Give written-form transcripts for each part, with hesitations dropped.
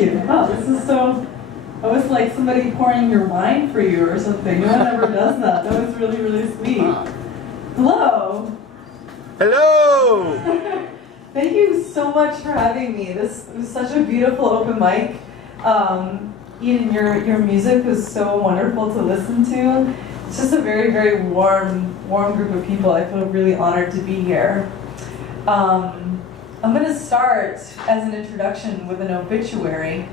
you. Oh, this is so, it was like somebody pouring your wine for you or something. No one ever does that. That was really, really sweet. Hello. Hello. Thank you so much for having me. This was such a beautiful open mic. Ian, your music was so wonderful to listen to. It's just a very, very warm group of people. I feel really honored to be here. I'm going to start as an introduction with an obituary.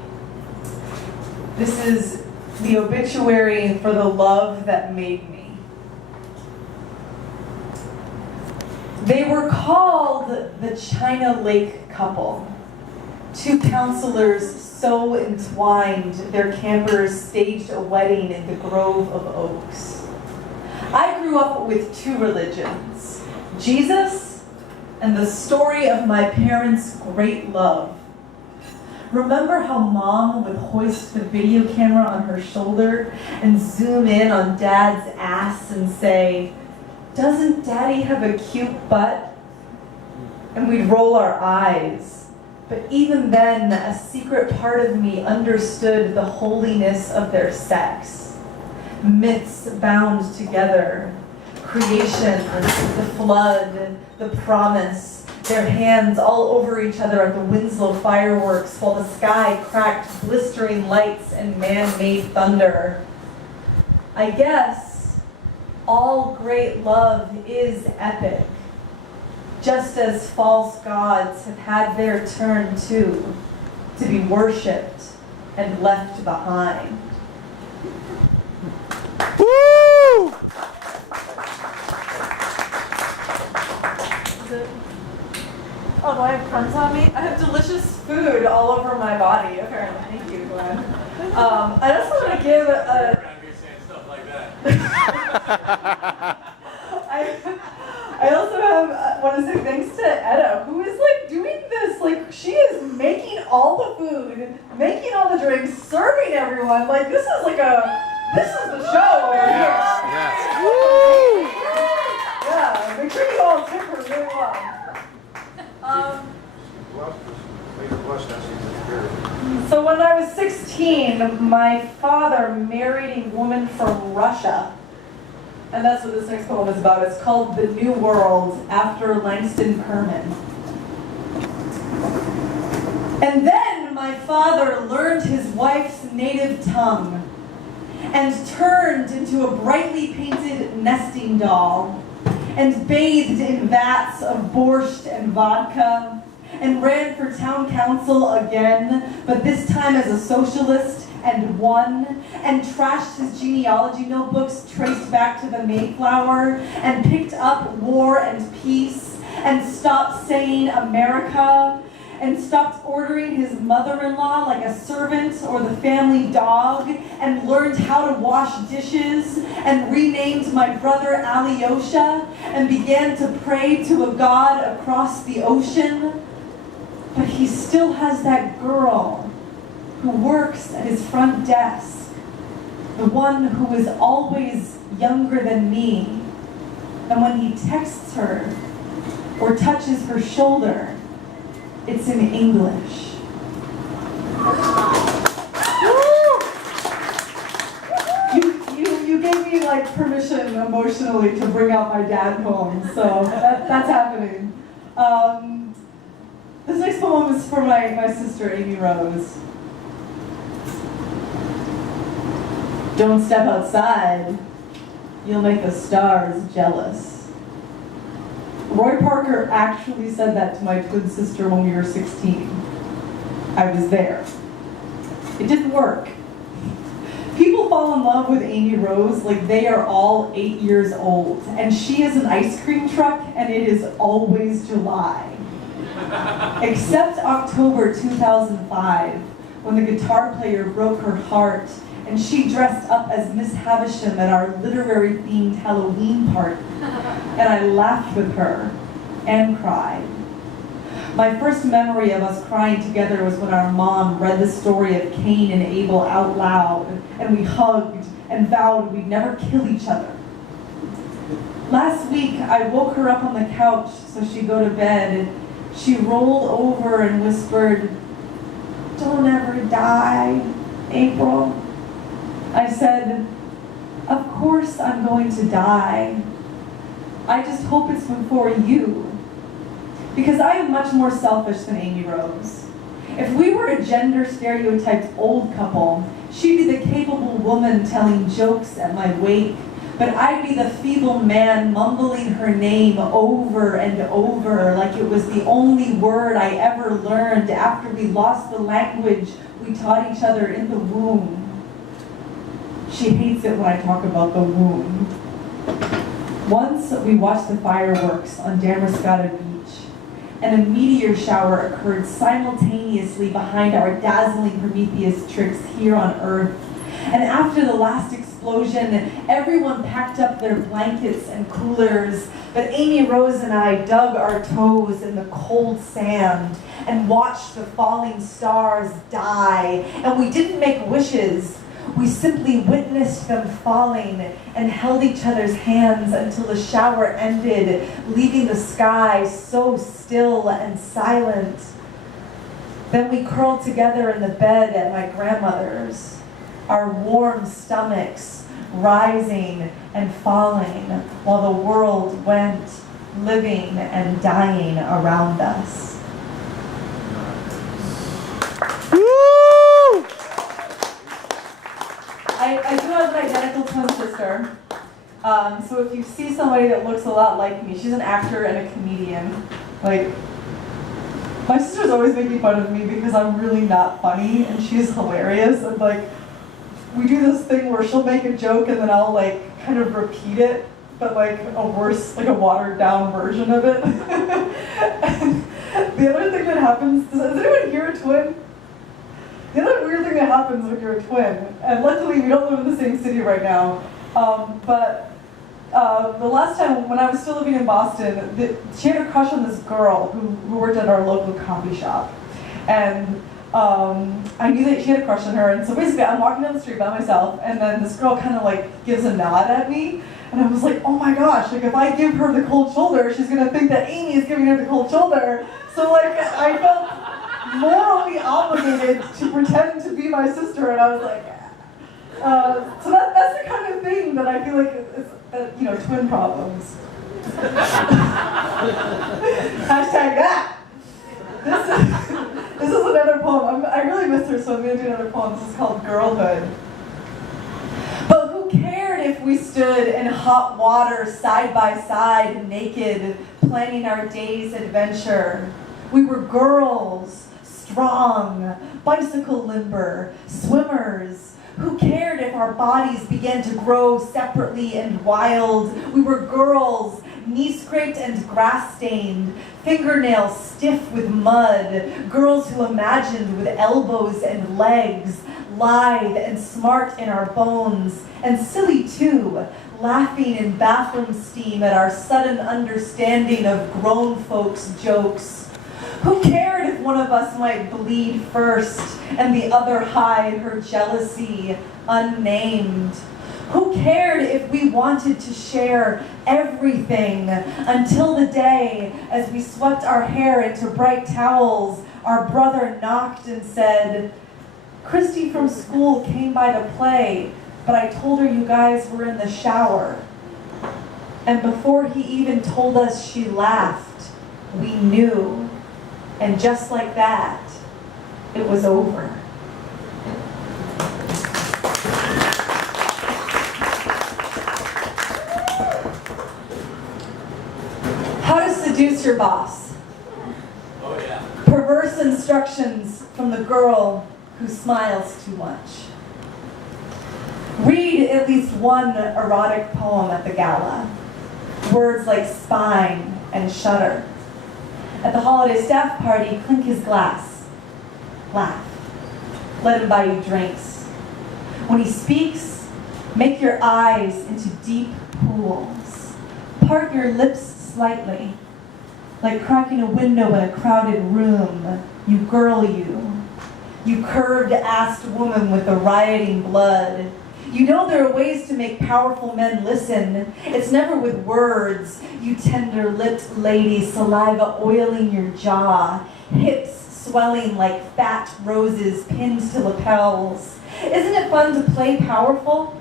This is the obituary for the love that made me. They were called the China Lake couple. Two counselors so entwined, their campers staged a wedding in the grove of oaks. I grew up with two religions, Jesus and the story of my parents' great love. Remember how Mom would hoist the video camera on her shoulder and zoom in on Dad's ass and say, "Doesn't Daddy have a cute butt?" And we'd roll our eyes. But even then, a secret part of me understood the holiness of their sex. Myths bound together. Creation, the flood, the promise. Their hands all over each other at the Winslow fireworks while the sky cracked blistering lights and man-made thunder. I guess all great love is epic. Just as false gods have had their turn too, to be worshipped and left behind. Woo! Oh, do I have crumbs on me? I have delicious food all over my body, apparently. Thank you, Glenn. I just want to give a... I also want to say thanks to Etta, who is like doing this. Like, she is making all the food, making all the drinks, serving everyone. Like, this is the show over here. Yes. Woo! Yeah, make sure you all tip her really well. So when I was 16, my father married a woman from Russia. And that's what this next poem is about. It's called The New World, after Langston Kerman. And then my father learned his wife's native tongue and turned into a brightly painted nesting doll and bathed in vats of borscht and vodka and ran for town council again, but this time as a socialist, and won, and trashed his genealogy notebooks traced back to the Mayflower, and picked up War and Peace, and stopped saying America, and stopped ordering his mother-in-law like a servant or the family dog, and learned how to wash dishes, and renamed my brother Alyosha, and began to pray to a god across the ocean. But he still has that girl who works at his front desk, the one who is always younger than me, and when he texts her or touches her shoulder, it's in English. You gave me like permission emotionally to bring out my dad poem, so that's happening. This next poem is for my sister, Amy Rose. Don't step outside, you'll make the stars jealous. Roy Parker actually said that to my twin sister when we were 16. I was there. It didn't work. People fall in love with Amy Rose like they are all 8 years old, and she is an ice cream truck, and it is always July. Except October 2005, when the guitar player broke her heart and she dressed up as Miss Havisham at our literary-themed Halloween party, and I laughed with her and cried. My first memory of us crying together was when our mom read the story of Cain and Abel out loud, and we hugged and vowed we'd never kill each other. Last week, I woke her up on the couch so she'd go to bed, and she rolled over and whispered, "Don't ever to die, April? I said, of course I'm going to die. I just hope it's before you. Because I am much more selfish than Amy Rose. If we were a gender stereotyped old couple, she'd be the capable woman telling jokes at my wake, but I'd be the feeble man mumbling her name over and over like it was the only word I ever learned after we lost the language we taught each other in the womb. She hates it when I talk about the womb. Once we watched the fireworks on Damariscotta Beach, and a meteor shower occurred simultaneously behind our dazzling Prometheus tricks here on Earth. And after the last explosion, everyone packed up their blankets and coolers, but Amy Rose and I dug our toes in the cold sand and watched the falling stars die. And we didn't make wishes. We simply witnessed them falling and held each other's hands until the shower ended, leaving the sky so still and silent. Then we curled together in the bed at my grandmother's, our warm stomachs rising and falling while the world went living and dying around us. I do have an identical twin sister. So if you see somebody that looks a lot like me, she's an actor and a comedian. Like, my sister's always making fun of me because I'm really not funny and she's hilarious. And like, we do this thing where she'll make a joke and then I'll like kind of repeat it, but like a worse, like a watered down version of it. And the other thing that happens, does anyone hear a twin? The other weird thing that happens when you're a twin, and luckily we don't live in the same city right now, but the last time when I was still living in Boston, she had a crush on this girl who worked at our local coffee shop. And I knew that she had a crush on her, and so basically I'm walking down the street by myself, and then this girl kind of like gives a nod at me, and I was like, oh my gosh, like if I give her the cold shoulder, she's gonna think that Amy is giving her the cold shoulder. So like I felt morally obligated to pretend to be my sister, and I was like, so that's the kind of thing that I feel like it's, twin problems. Hashtag that. This is another poem. I really miss her, so I'm going to do another poem. This is called Girlhood. But who cared if we stood in hot water side by side, naked, planning our day's adventure? We were girls, strong, bicycle limber, swimmers. Who cared if our bodies began to grow separately and wild? We were girls, knee-scraped and grass-stained, fingernails stiff with mud, girls who imagined with elbows and legs, lithe and smart in our bones, and silly too, laughing in bathroom steam at our sudden understanding of grown folks' jokes. Who cared if one of us might bleed first and the other hide her jealousy unnamed? Who cared if we wanted to share everything until the day, as we swept our hair into bright towels, our brother knocked and said, Christy from school came by to play, but I told her you guys were in the shower. And before he even told us she laughed, we knew. And just like that, it was over. How to seduce your boss. Oh yeah. Perverse instructions from the girl who smiles too much. Read at least one erotic poem at the gala. Words like spine and shudder. At the holiday staff party, clink his glass. Laugh. Let him buy you drinks. When he speaks, make your eyes into deep pools. Part your lips slightly, like cracking a window in a crowded room. You girl you. You curved-assed woman with the rioting blood. You know there are ways to make powerful men listen. It's never with words, you tender-lipped lady, saliva oiling your jaw, hips swelling like fat roses pinned to lapels. Isn't it fun to play powerful?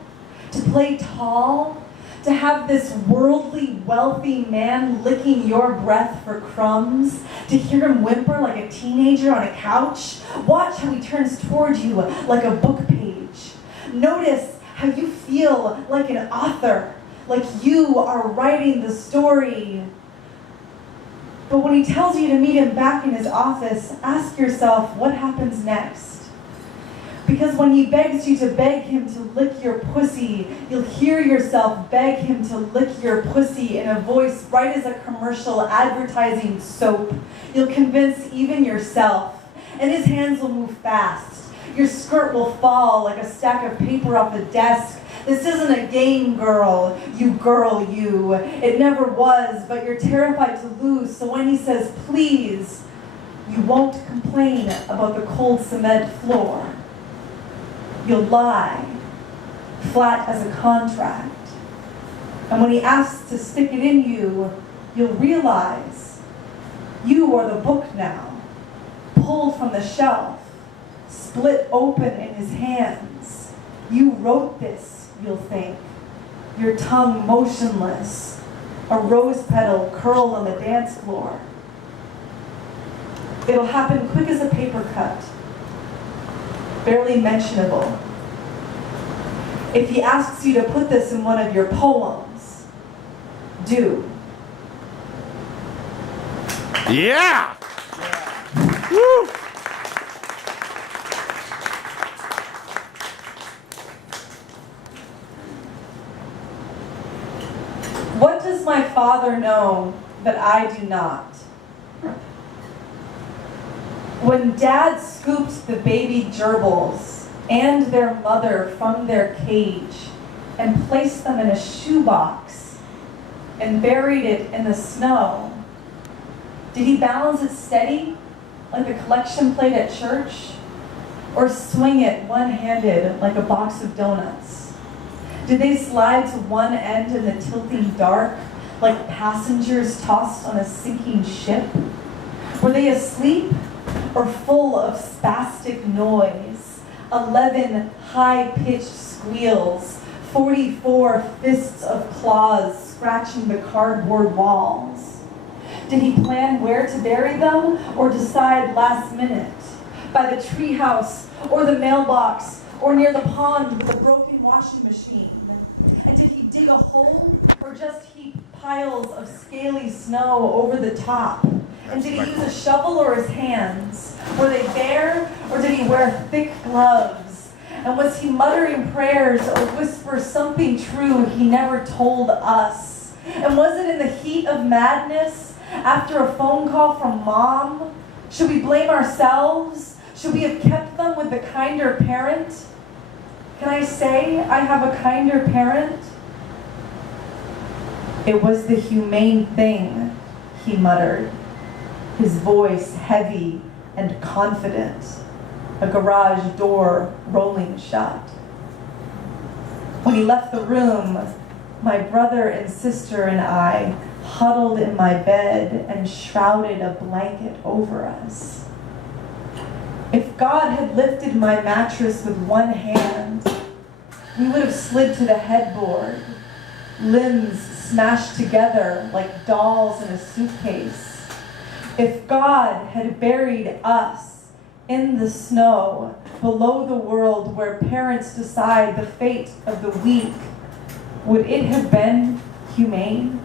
To play tall? To have this worldly, wealthy man licking your breath for crumbs? To hear him whimper like a teenager on a couch? Watch how he turns toward you like a book page. Notice how you feel like an author, like you are writing the story. But when he tells you to meet him back in his office, ask yourself, what happens next? Because when he begs you to beg him to lick your pussy, you'll hear yourself beg him to lick your pussy in a voice bright as a commercial advertising soap. You'll convince even yourself, and his hands will move fast. Your skirt will fall like a stack of paper off the desk. This isn't a game, girl. You girl, you. It never was, but you're terrified to lose, so when he says please, you won't complain about the cold cement floor. You'll lie, flat as a contract. And when he asks to stick it in you, you'll realize you are the book now, pulled from the shelf, split open in his hands. You wrote this, you'll think, your tongue motionless, a rose petal curled on the dance floor. It'll happen quick as a paper cut, barely mentionable. If he asks you to put this in one of your poems, do. Yeah! Woo! What does my father know that I do not? When Dad scooped the baby gerbils and their mother from their cage and placed them in a shoebox and buried it in the snow, did he balance it steady like the collection plate at church, or swing it one-handed like a box of donuts? Did they slide to one end in the tilting dark like passengers tossed on a sinking ship? Were they asleep or full of spastic noise? 11 high-pitched squeals, 44 fists of claws scratching the cardboard walls. Did he plan where to bury them or decide last minute? By the treehouse or the mailbox or near the pond with a broken washing machine? And did he dig a hole or just heap piles of scaly snow over the top? And did he use a shovel or his hands? Were they bare or did he wear thick gloves? And was he muttering prayers or whisper something true he never told us? And was it in the heat of madness after a phone call from Mom? Should we blame ourselves? Should we have kept them with the kinder parent? Can I say I have a kinder parent? It was the humane thing, he muttered, his voice heavy and confident, a garage door rolling shut. When he left the room, my brother and sister and I huddled in my bed and shrouded a blanket over us. If God had lifted my mattress with one hand, we would have slid to the headboard, limbs smashed together like dolls in a suitcase. If God had buried us in the snow below the world where parents decide the fate of the weak, would it have been humane?